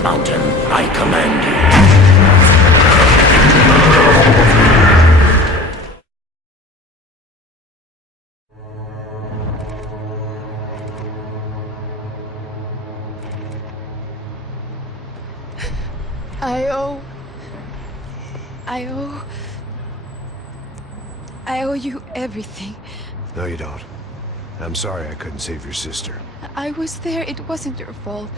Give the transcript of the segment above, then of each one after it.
the mountain, I command you. I owe you everything. No, you don't. I'm sorry I couldn't save your sister. I was there. It wasn't your fault.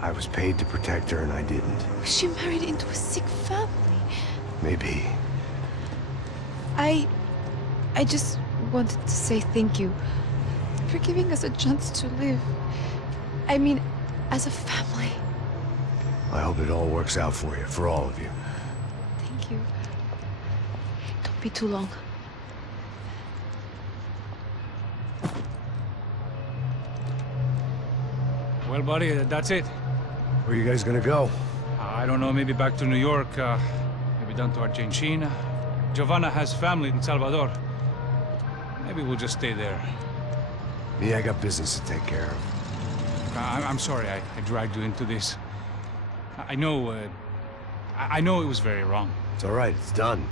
I was paid to protect her and I didn't. She married into a sick family. Maybe. I just wanted to say thank you for giving us a chance to live. I mean, as a family. I hope it all works out for you, for all of you. Thank you. Don't be too long. Well, buddy, that's it. Where are you guys gonna go? I don't know, maybe back to New York, maybe down to Argentina. Giovanna has family in Salvador. Maybe we'll just stay there. Me, I got business to take care of. I'm sorry I dragged you into this. I know it was very wrong. It's all right, it's done.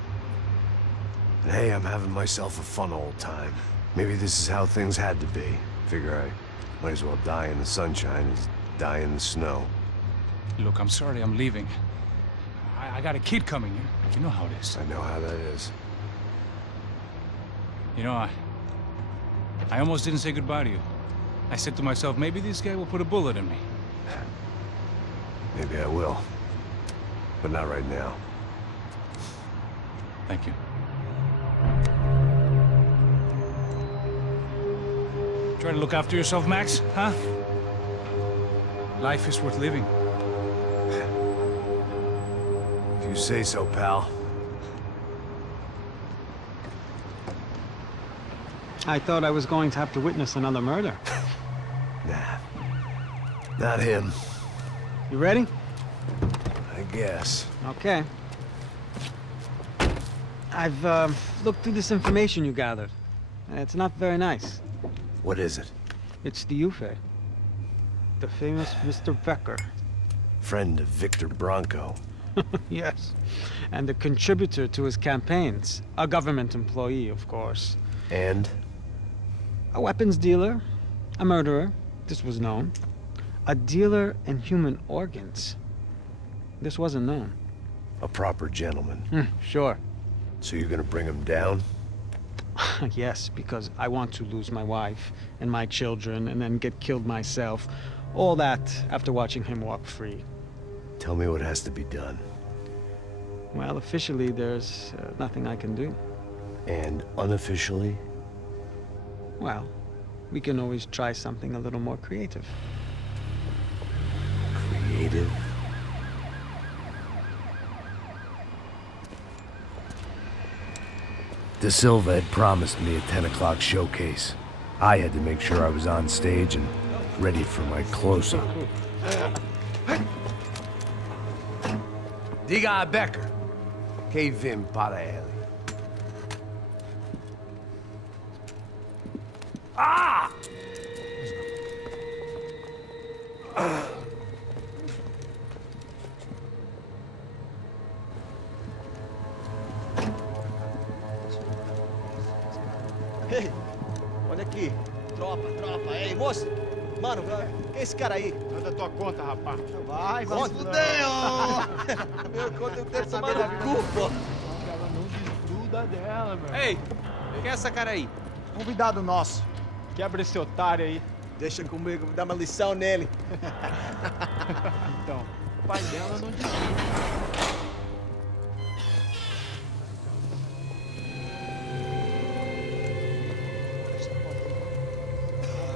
And hey, I'm having myself a fun old time. Maybe this is how things had to be. Figure I might as well die in the sunshine as die in the snow. Look, I'm sorry I'm leaving. I got a kid coming here. You know how it is. I know how that is. You know, I almost didn't say goodbye to you. I said to myself, maybe this guy will put a bullet in me. Maybe I will. But not right now. Thank you. Try to look after yourself, Max, huh? Life is worth living. If you say so, pal. I thought I was going to have to witness another murder. Nah. Not him. You ready? I guess. Okay. I've looked through this information you gathered. It's not very nice. What is it? It's the Ufe. The famous Mr. Becker. Friend of Victor Bronco. Yes. And a contributor to his campaigns. A government employee, of course. And? A weapons dealer. A murderer. This was known. A dealer in human organs. This wasn't known. A proper gentleman. Sure. So you're gonna bring him down? Yes, because I want to lose my wife and my children and then get killed myself. All that after watching him walk free. Tell me what has to be done. Well, officially, there's nothing I can do. And unofficially? Well, we can always try something a little more creative. Creative? De Silva had promised me a 10 o'clock showcase. I had to make sure I was on stage and ready for my close-up. Diga a Becker. Que vim para ele. Ah! Ei, olha aqui. Tropa. Ei, moço. Mano, quem é esse cara aí? Manda tua conta, rapaz. Vai se fuder, ó. Meu conta eu quero saber da culpa. Ela não desgruda dela, meu. Ei, quem é essa cara aí? Convidado nosso. Quebra esse otário aí. Deixa comigo, vou dar uma lição nele. Então, o pai dela não desgruda.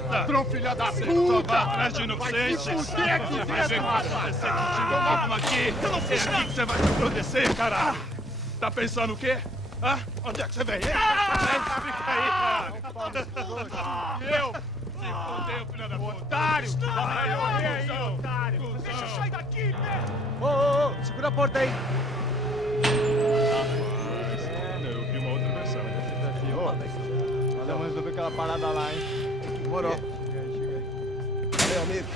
Ladrão, filha da puta! Vai atrás de inocente! Vai se fuder aqui, vai ver o que vai acontecer contigo! Vamos aqui! Eu não fiz aqui que você vai se proteger, cara! Tá pensando o quê? Hã? Onde é que você vem? Fica aí, cara! Eu? Se fudeu, filha da puta! Otário! Vai, morrer aí, otário! Deixa eu sair daqui, né? Ô, segura a porta aí. Eu vi uma outra versão. Vamos resolver aquela parada lá, hein? Demorou. Chega aí. Valeu, amigo.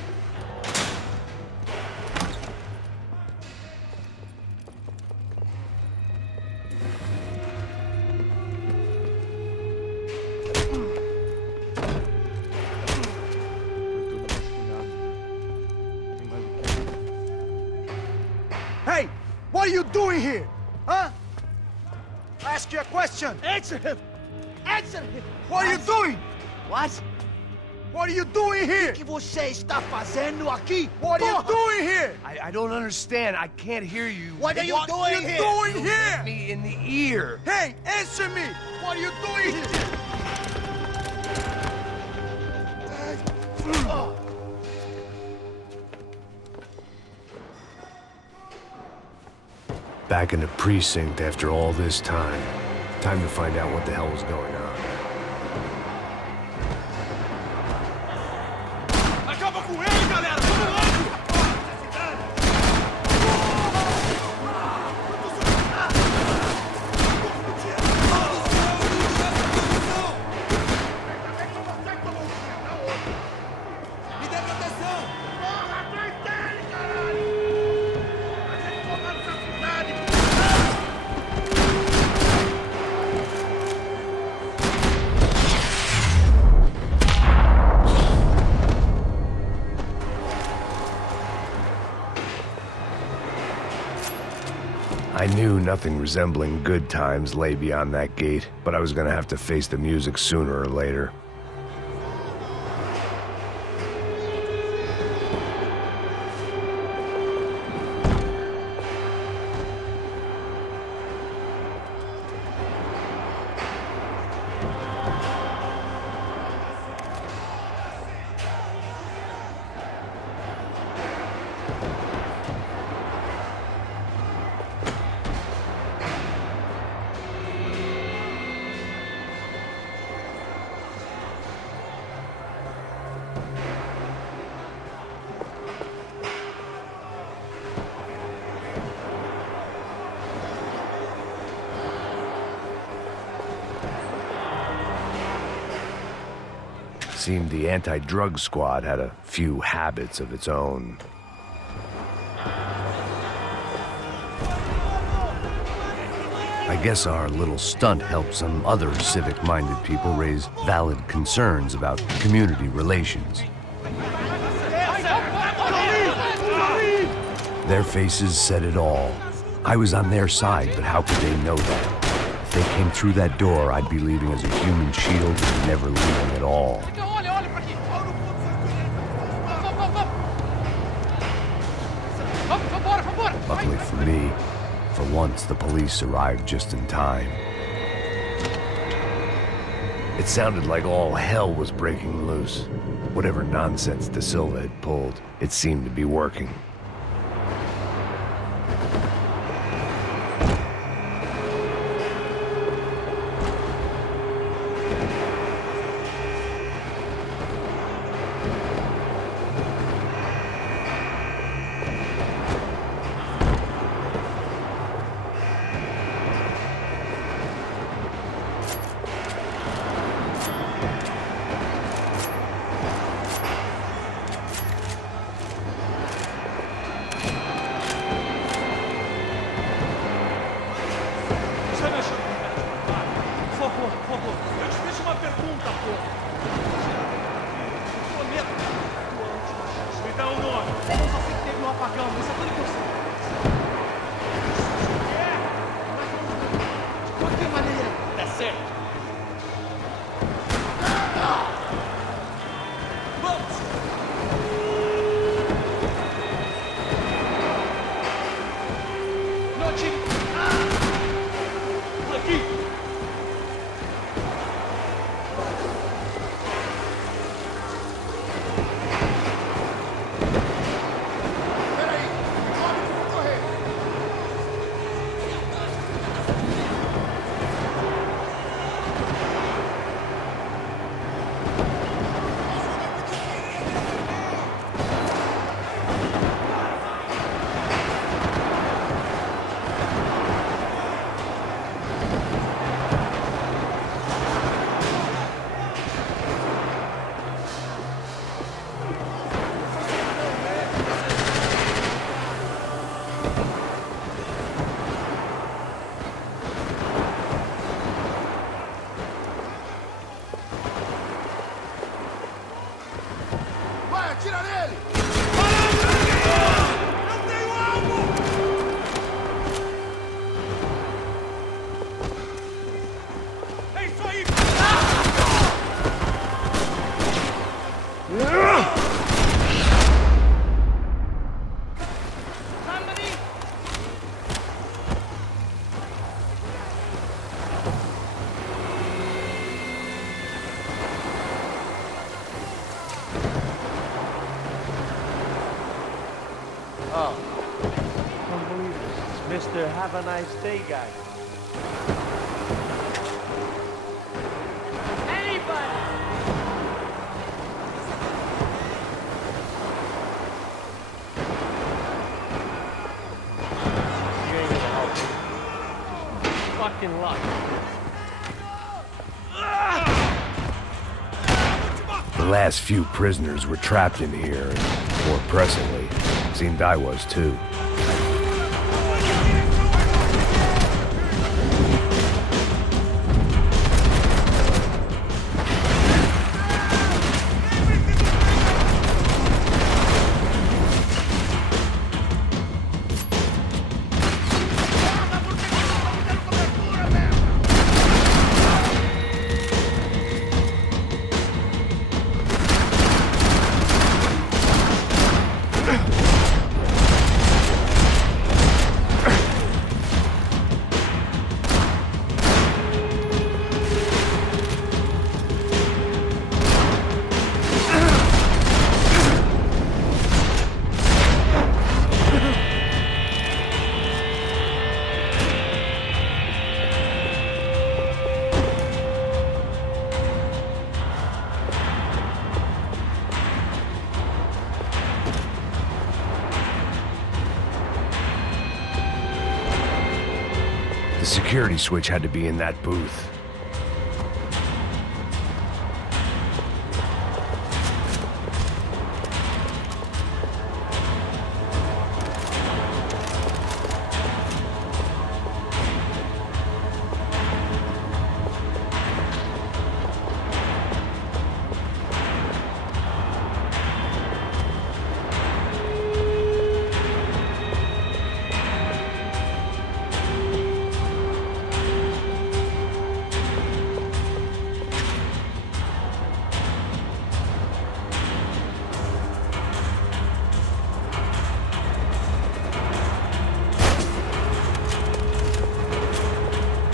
What are you doing here? Huh? I ask you a question. Answer him. Answer him. What are you doing? What? What are you doing here? O que você está fazendo aqui? What are you doing here? I don't understand. I can't hear you. What are you doing here? What are you doing here? Me in the ear. Hey, answer me. What are you doing here? Back in the precinct after all this time. Time to find out what the hell was going on. Acaba com ele, galera! Vamos logo! Me dê proteção! Porra, atrás dele, caralho! A gente focar nessa cidade! I knew nothing resembling good times lay beyond that gate, but I was gonna have to face the music sooner or later. Seemed the anti-drug squad had a few habits of its own. I guess our little stunt helped some other civic-minded people raise valid concerns about community relations. Their faces said it all. I was on their side, but how could they know that? If they came through that door, I'd be leaving as a human shield and never leaving at all. Luckily for me, for once the police arrived just in time. It sounded like all hell was breaking loose. Whatever nonsense De Silva had pulled, it seemed to be working. Oh. Can't believe it. It's Mr. Have a Nice Day guy. You ain't gonna help me. Fucking luck. The last few prisoners were trapped in here, and more pressingly, it seemed I was too. The security switch had to be in that booth.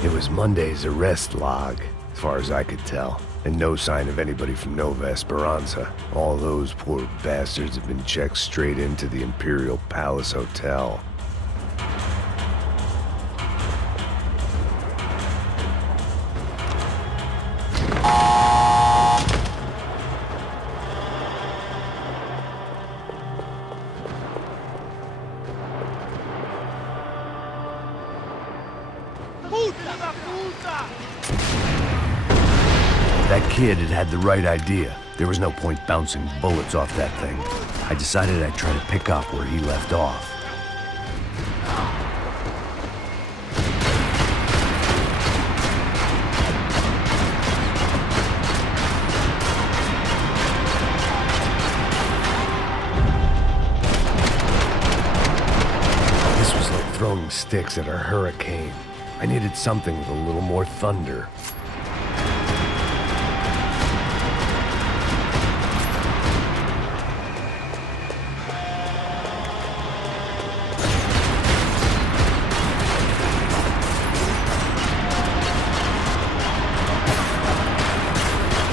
It was Monday's arrest log, as far as I could tell, and no sign of anybody from Nova Esperanza. All those poor bastards have been checked straight into the Imperial Palace Hotel. That kid had the right idea. There was no point bouncing bullets off that thing. I decided I'd try to pick up where he left off. This was like throwing sticks at a hurricane. I needed something with a little more thunder.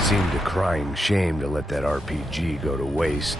Seemed a crying shame to let that RPG go to waste.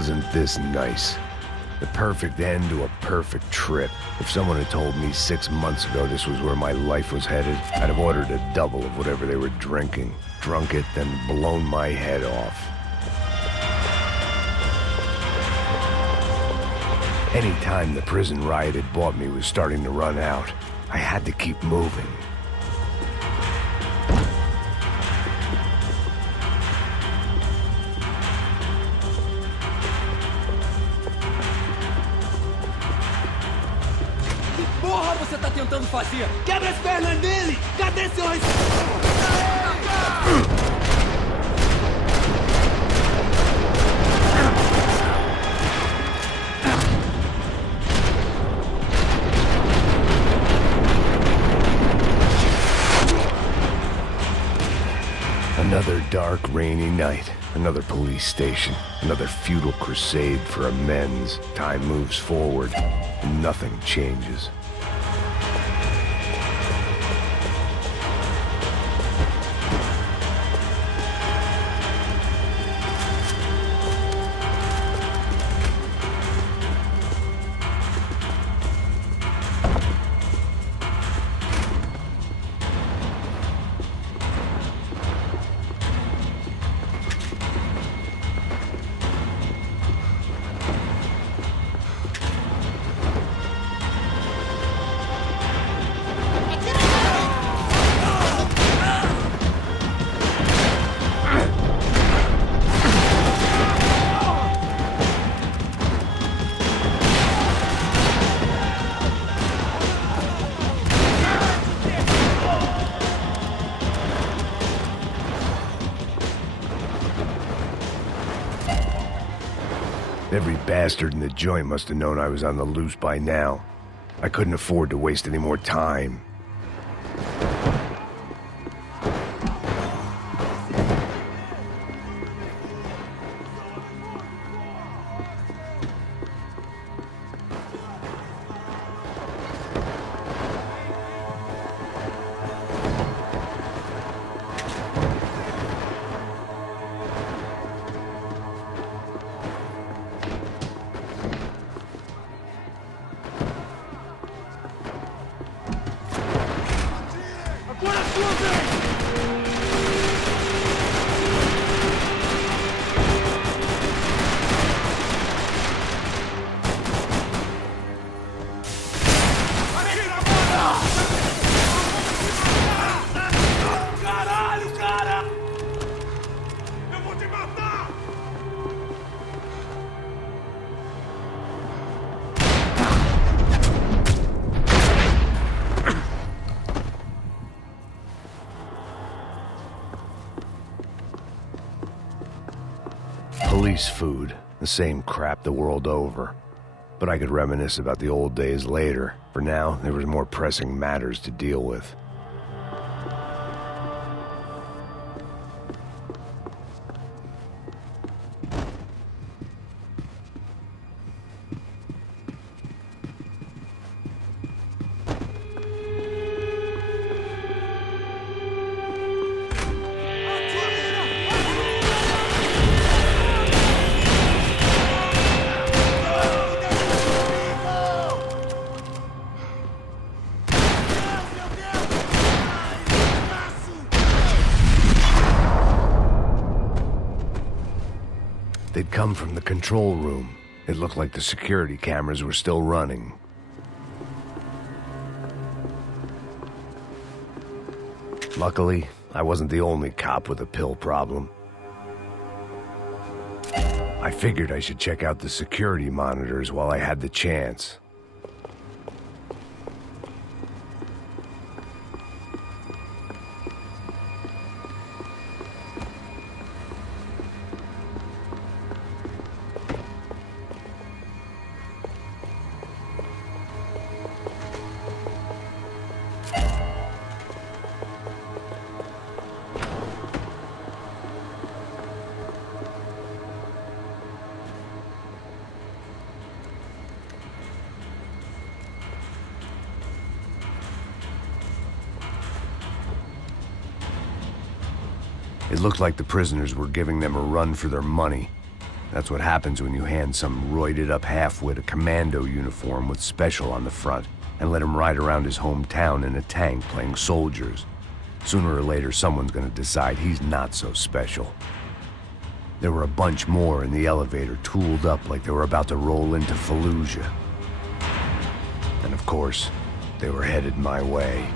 wasn't this nice? The perfect end to a perfect trip. If someone had told me 6 months ago this was where my life was headed, I'd have ordered a double of whatever they were drinking, drunk it, then blown my head off. Any time the prison riot had bought me was starting to run out, I had to keep moving. Porra, você tá tentando fazer? Quebra as pernas dele! Cadê seu respeito? Another dark, rainy night. Another police station. Another futile crusade for amends. Time moves forward, and nothing changes. Every bastard in the joint must have known I was on the loose by now. I couldn't afford to waste any more time. Police food, the same crap the world over. But I could reminisce about the old days later. For now, there was more pressing matters to deal with. They'd come from the control room. It looked like the security cameras were still running. Luckily, I wasn't the only cop with a pill problem. I figured I should check out the security monitors while I had the chance. It looked like the prisoners were giving them a run for their money. That's what happens when you hand some roided-up halfwit a commando uniform with special on the front and let him ride around his hometown in a tank playing soldiers. Sooner or later, someone's gonna decide he's not so special. There were a bunch more in the elevator, tooled up like they were about to roll into Fallujah. And of course, they were headed my way.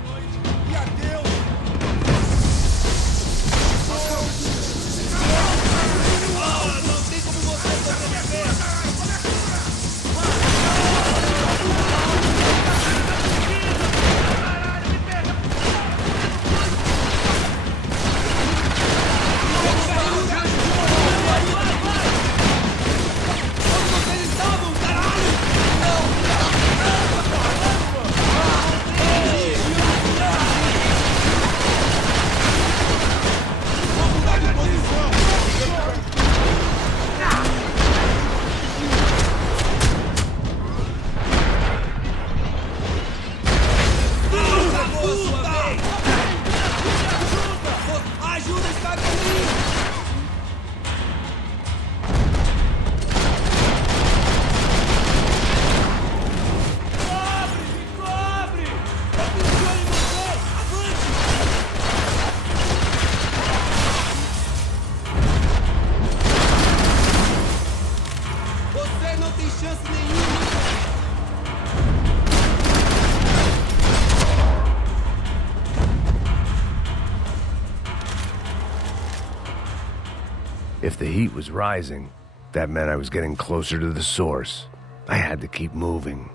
If the heat was rising, that meant I was getting closer to the source. I had to keep moving.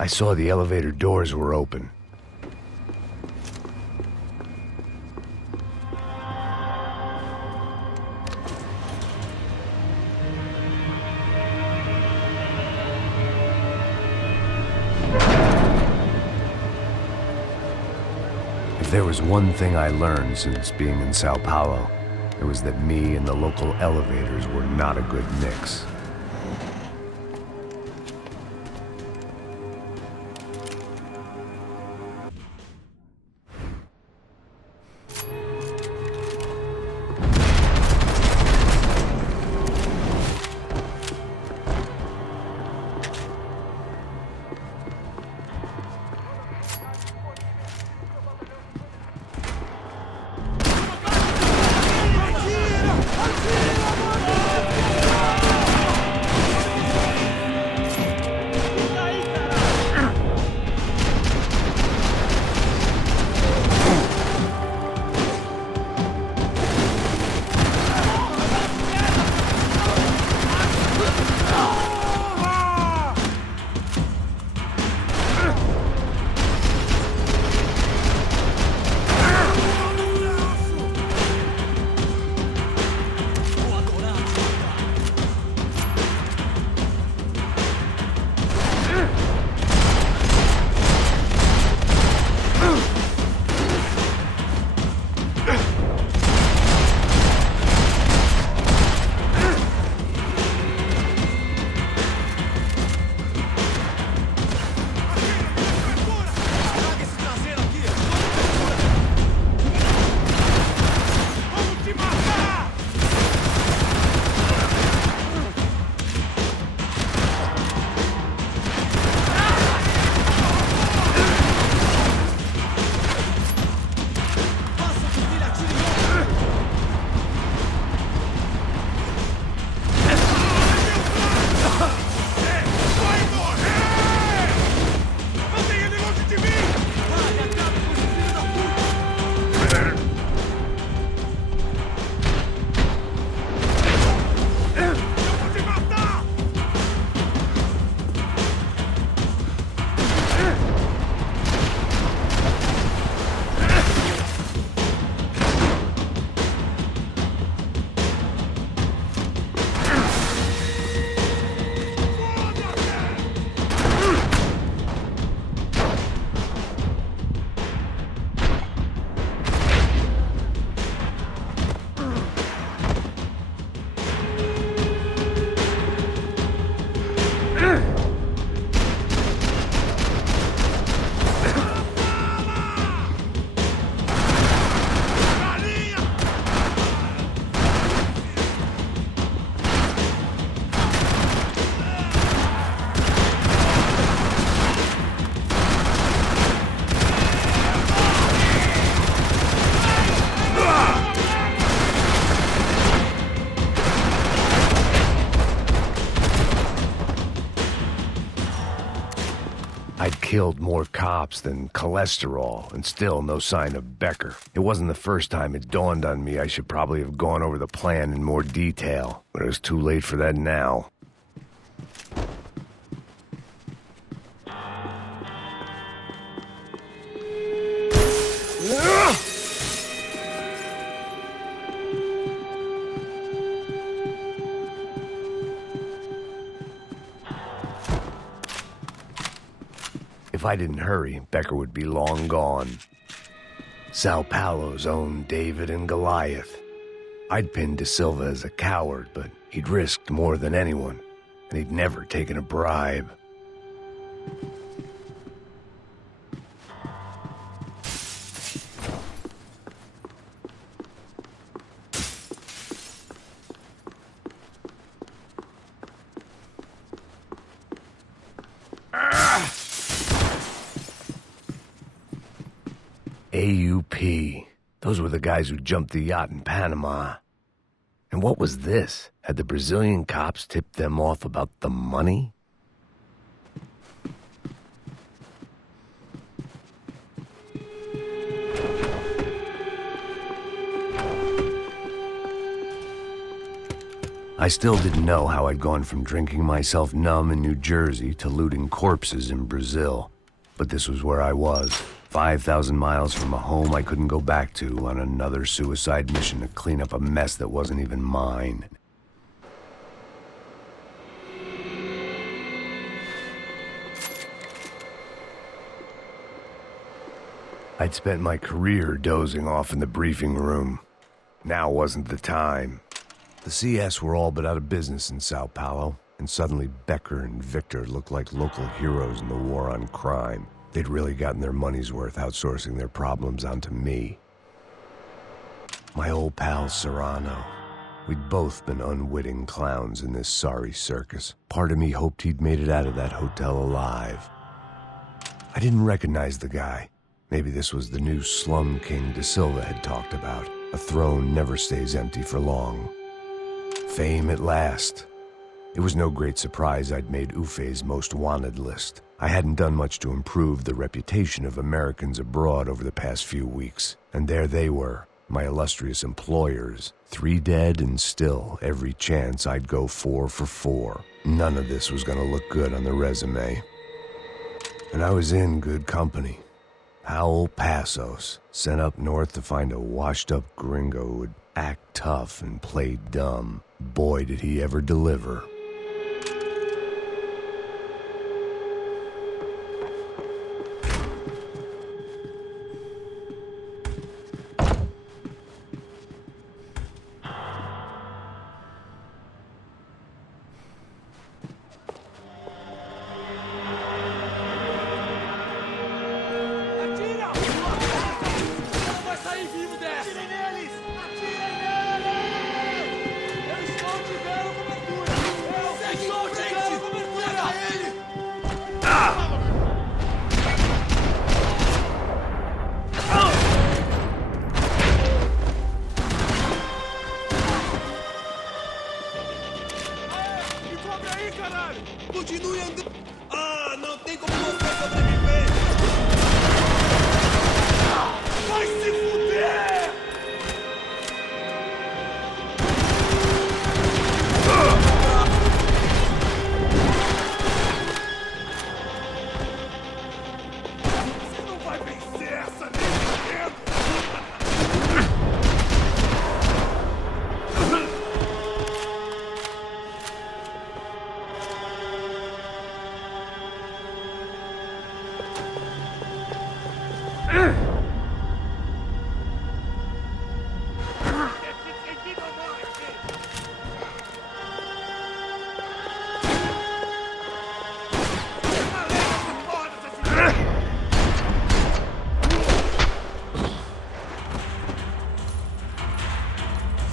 I saw the elevator doors were open. If there was one thing I learned since being in Sao Paulo, it was that me and the local elevators were not a good mix. killed more cops than cholesterol, and still no sign of Becker. It wasn't the first time it dawned on me I should probably have gone over the plan in more detail, but it was too late for that now. If I didn't hurry, Becker would be long gone. Sao Paulo's own David and Goliath. I'd pinned De Silva as a coward, but he'd risked more than anyone, and he'd never taken a bribe. AUP. Those were the guys who jumped the yacht in Panama. And what was this? Had the Brazilian cops tipped them off about the money? I still didn't know how I'd gone from drinking myself numb in New Jersey to looting corpses in Brazil. But this was where I was. 5,000 miles from a home I couldn't go back to on another suicide mission to clean up a mess that wasn't even mine. I'd spent my career dozing off in the briefing room. Now wasn't the time. The CS were all but out of business in Sao Paulo, and suddenly Becker and Victor looked like local heroes in the war on crime. They'd really gotten their money's worth outsourcing their problems onto me. My old pal Serrano. We'd both been unwitting clowns in this sorry circus. Part of me hoped he'd made it out of that hotel alive. I didn't recognize the guy. Maybe this was the new slum king De Silva had talked about. A throne never stays empty for long. Fame at last. It was no great surprise I'd made Ufe's most wanted list. I hadn't done much to improve the reputation of Americans abroad over the past few weeks. And there they were, my illustrious employers. 3 dead and still every chance I'd go 4 for 4. None of this was gonna look good on the resume. And I was in good company. Howell Passos, sent up north to find a washed-up gringo who would act tough and play dumb. Boy, did he ever deliver.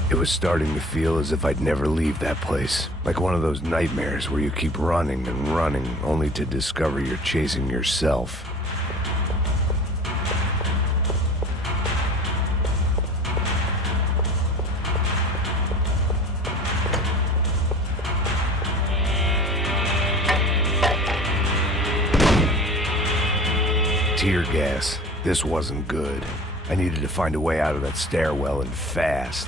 It was starting to feel as if I'd never leave that place. Like one of those nightmares where you keep running and running, only to discover you're chasing yourself. tear gas. This wasn't good. I needed to find a way out of that stairwell and fast.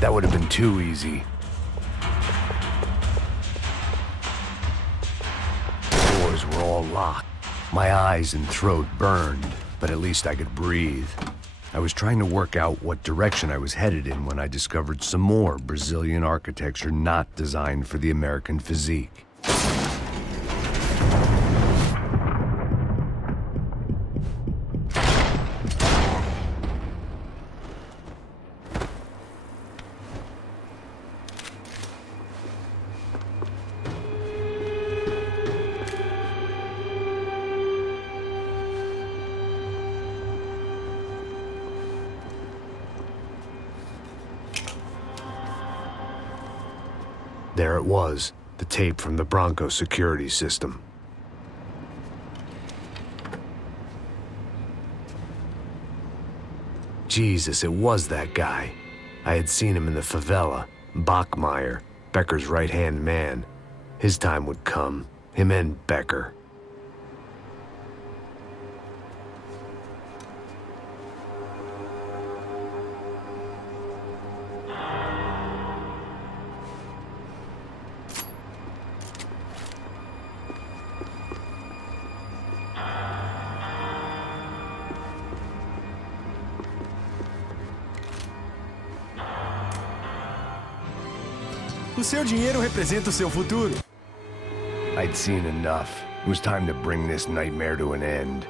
That would have been too easy. The doors were all locked. My eyes and throat burned, but at least I could breathe. I was trying to work out what direction I was headed in when I discovered some more Brazilian architecture not designed for the American physique. There it was, the tape from the Bronco security system. Jesus, it was that guy. I had seen him in the favela, Bachmeyer, Becker's right-hand man. His time would come, him and Becker. O seu dinheiro representa o seu futuro. I'd seen enough. It was time to bring this nightmare to an end.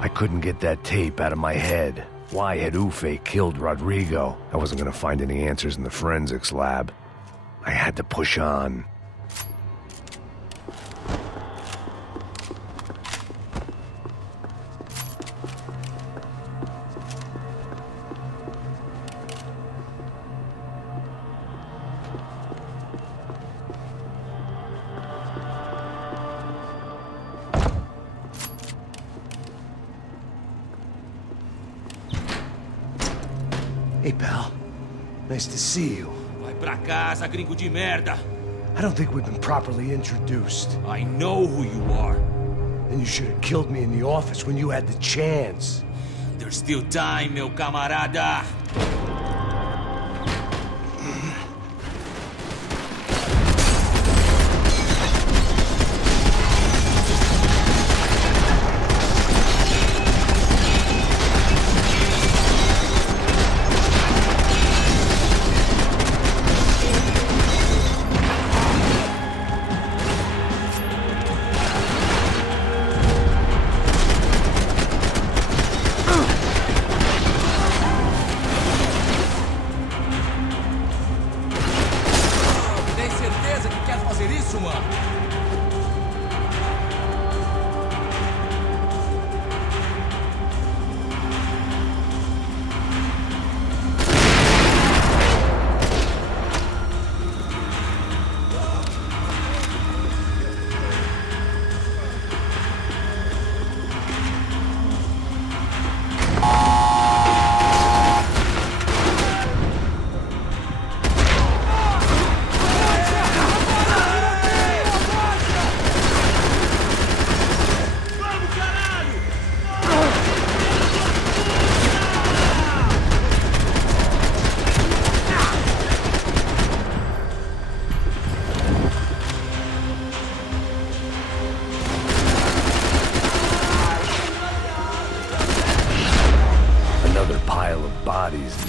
I couldn't get that tape out of my head. Why had Ufe killed Rodrigo? I wasn't gonna find any answers in the forensics lab. I had to push on. Hey, pal. Nice to see you. Vai pra casa, gringo de merda. I don't think we've been properly introduced. I know who you are. And you should have killed me in the office when you had the chance. There's still time, meu camarada.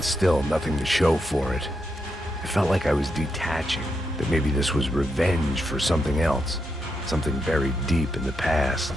and still nothing to show for it. It felt like I was detaching, that maybe this was revenge for something else, something buried deep in the past.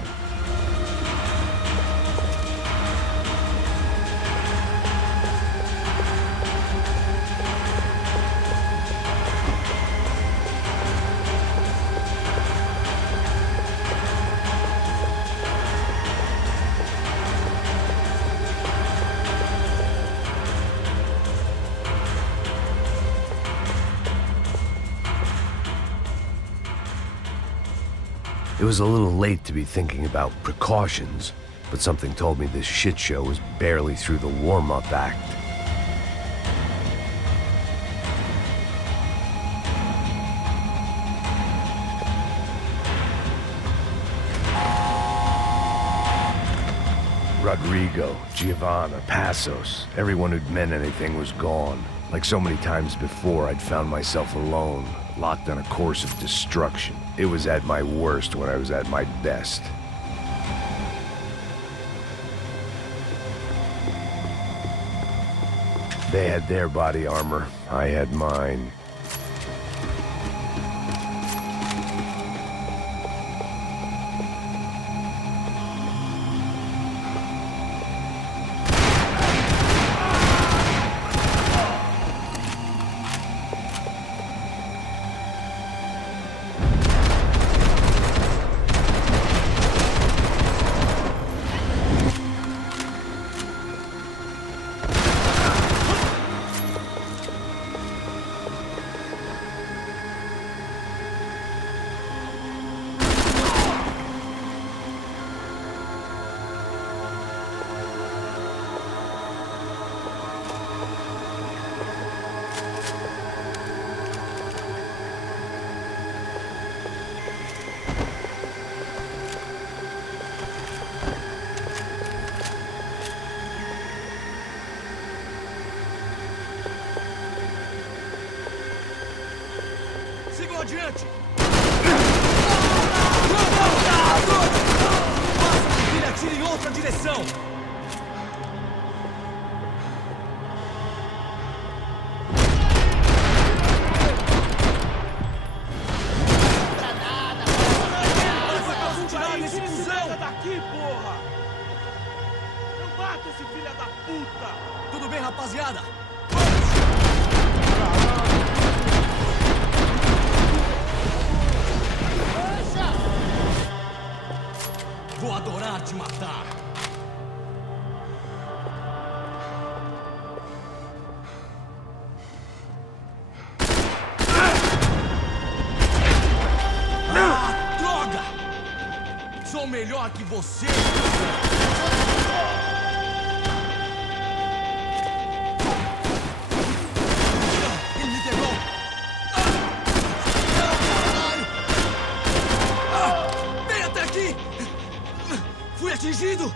It was a little late to be thinking about precautions, but something told me this shit show was barely through the warm-up act. Rodrigo, Giovanna, Passos, everyone who'd meant anything was gone. Like so many times before, I'd found myself alone, locked on a course of destruction. It was at my worst when I was at my best. They had their body armor, I had mine. Sigam adiante! Ele atira em outra direção! Tirar esse fusão daqui, porra! Eu mato esse filho da puta! Tudo bem, rapaziada? Vou adorar te matar! Ah, droga! Sou melhor que você! Ele me pegou! Vem até aqui! Fui atingido!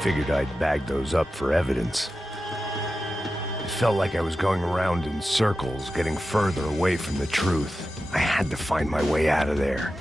Figured I'd bag those up for evidence. It felt like I was going around in circles, getting further away from the truth. I had to find my way out of there.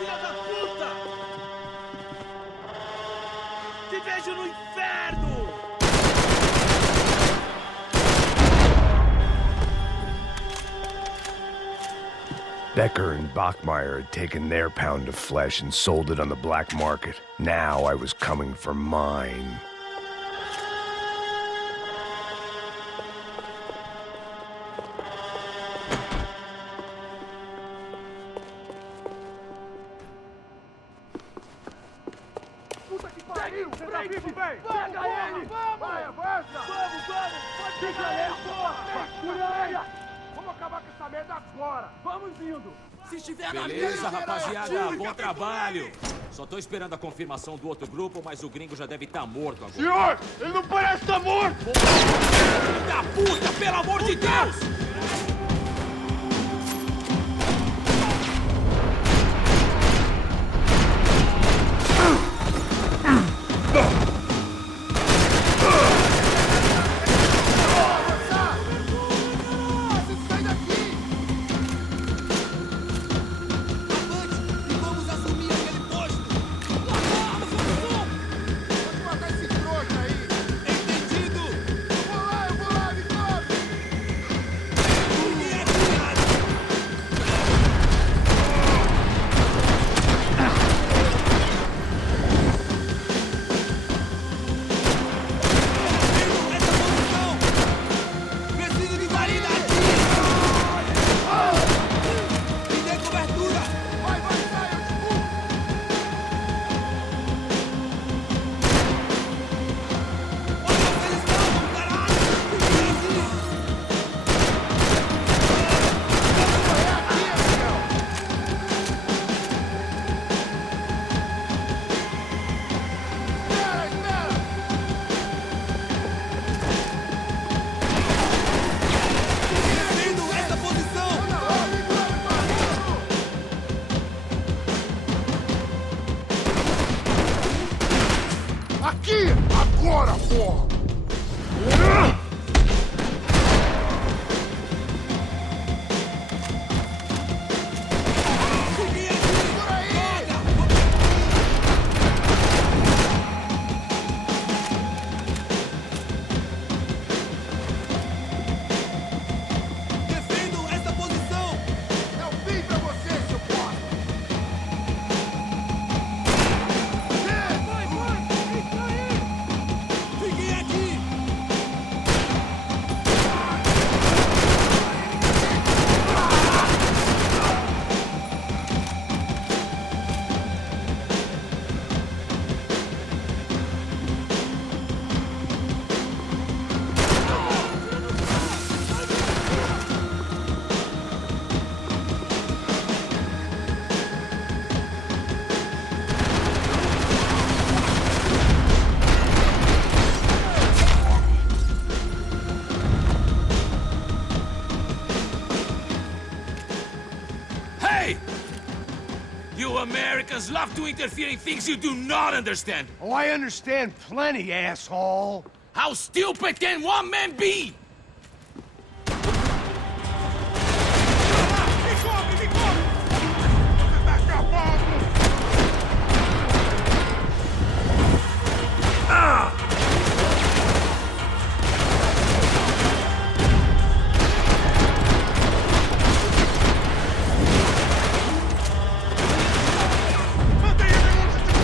filha da puta! Te vejo no inferno! Becker and Bachmeyer had taken their pound of flesh and sold it on the black market. Now I was coming for mine. Puta que pariu! Pega ele! Vai, avança! Vamos! Fica ele, porra! Segura ele! Vamos acabar com essa merda agora! Vamos indo! Se estiver na Beleza, minha, rapaziada, bom trabalho. Só tô esperando a confirmação do outro grupo, mas o gringo já deve estar morto agora. Senhor, ele não parece estar morto! Filho da puta, pelo amor de Deus! Sai daqui! Avante e vamos assumir aquele posto! Vamos matar esse trouxa aí! Entendido! Eu vou lá, me cobre! Preciso de guarida aqui! Me dê cobertura! Vai, sai, eu te cubro! Olha onde eles estão, caralho! Vamos correr aqui, Miguel! Espera! Defendo essa posição! Aqui! Agora, porra! Defendo essa posição! É o fim pra você, seu porra! Fiquem aqui! Hey! You Americans love to interfere in things you do not understand. Oh, I understand plenty, asshole! How stupid can one man be? Me cobre! Você tá acabado! Mantenha ele longe de mim!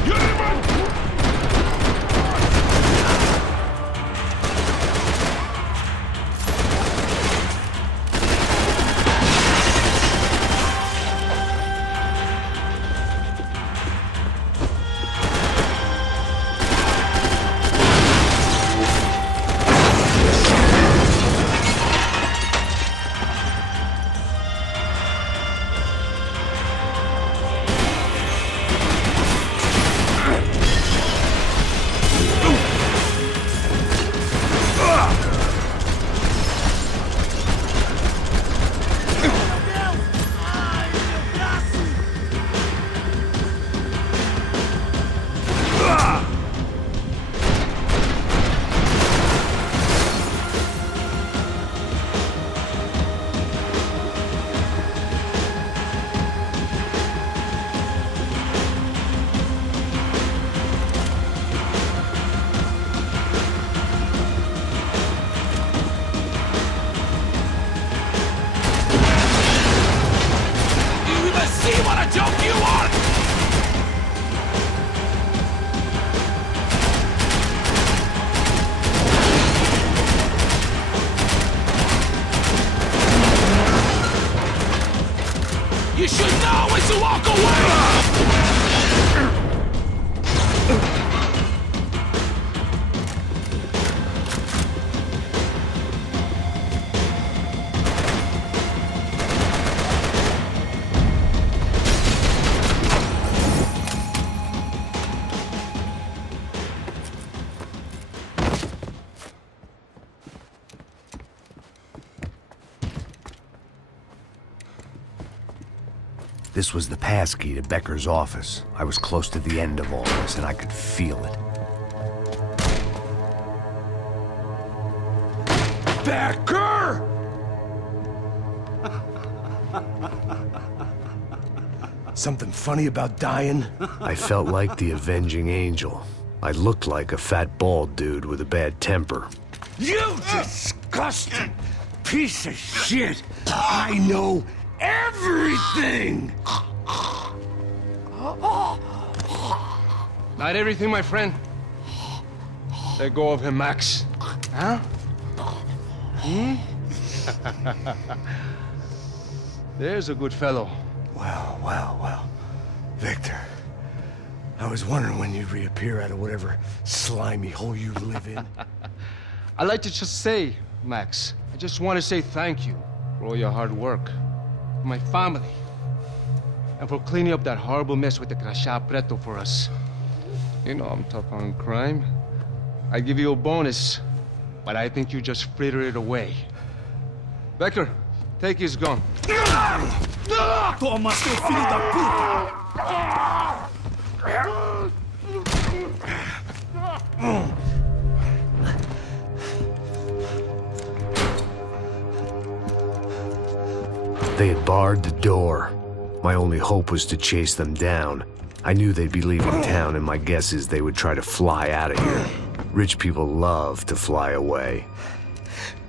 to walk away! This was the passkey to Becker's office. I was close to the end of all this, and I could feel it. Becker! Something funny about dying? I felt like the avenging angel. I looked like a fat bald dude with a bad temper. You disgusting piece of shit! I know everything! Not everything, my friend. Let go of him, Max. Huh? There's a good fellow. Well. Victor, I was wondering when you'd reappear out of whatever slimy hole you live in. I'd like to just say, Max, I just want to say thank you for all your hard work, for my family, and for cleaning up that horrible mess with the crachá preto for us. You know I'm tough on crime. I give you a bonus, but I think you just fritter it away. Becker, take his gun. Toma, seu filho da puta! They had barred the door. My only hope was to chase them down. I knew they'd be leaving town, and my guess is they would try to fly out of here. Rich people love to fly away.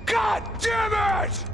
God damn it!